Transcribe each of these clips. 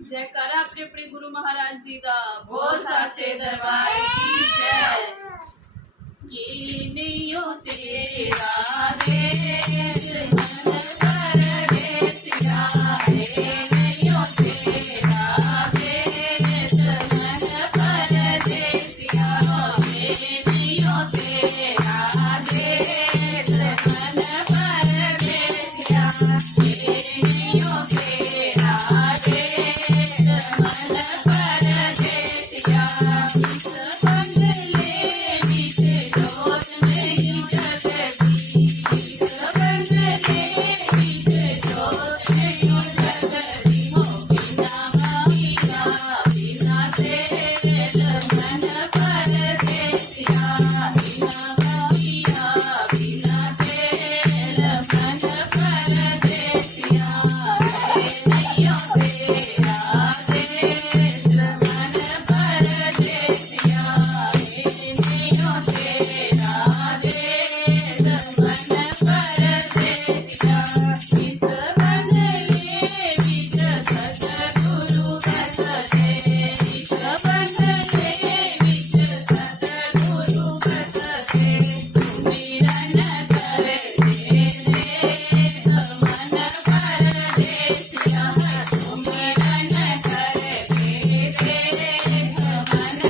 जयकारा अपने अपने गुरु महाराज जी का। बोल साचे दरबार की जय। ये नहीं तेरा देश मन परदेसिया, ये नहीं तेरा देश मन परदेसिया, ये नहीं तेरा देश मन परदेसिया, ये नहीं तेरा देश मन परदेसिया। इस बंगले बीच जोत नहीं जगती, इस बंगले बीच जोत नहीं जगती, हो बिना तेरे मन परदेसिया, बिना तेरे मन परदेसिया, नहीं तेरा देश मन परदेसिया, नहीं तेरा देश मन परदेसिया। इस बंगले बीच सतगुरु बसते, इस बंगले बीच सतगुरु बसते, मिलन करे देश मन परदेसिया, मिलन करे देश मन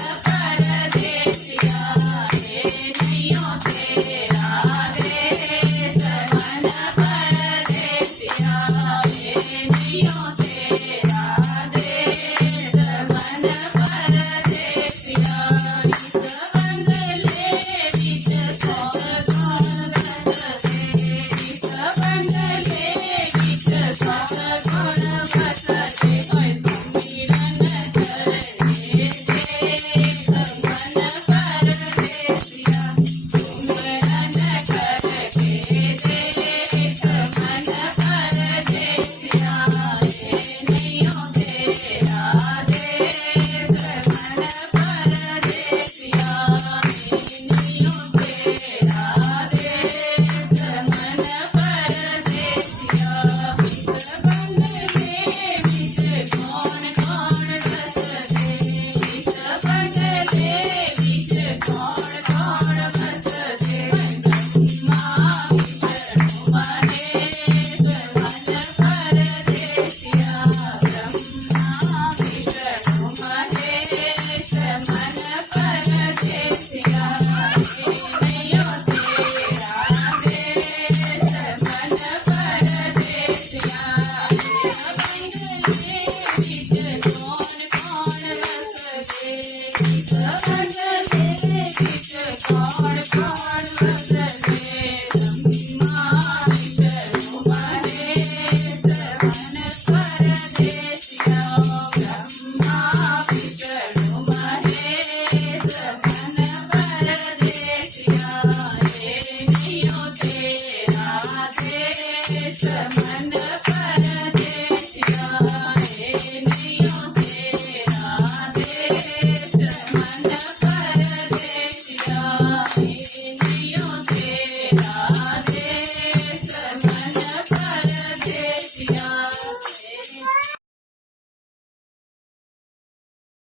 परदेसिया, ये नहीं तेरा देश मन परदेसिया, ये नहीं तेरा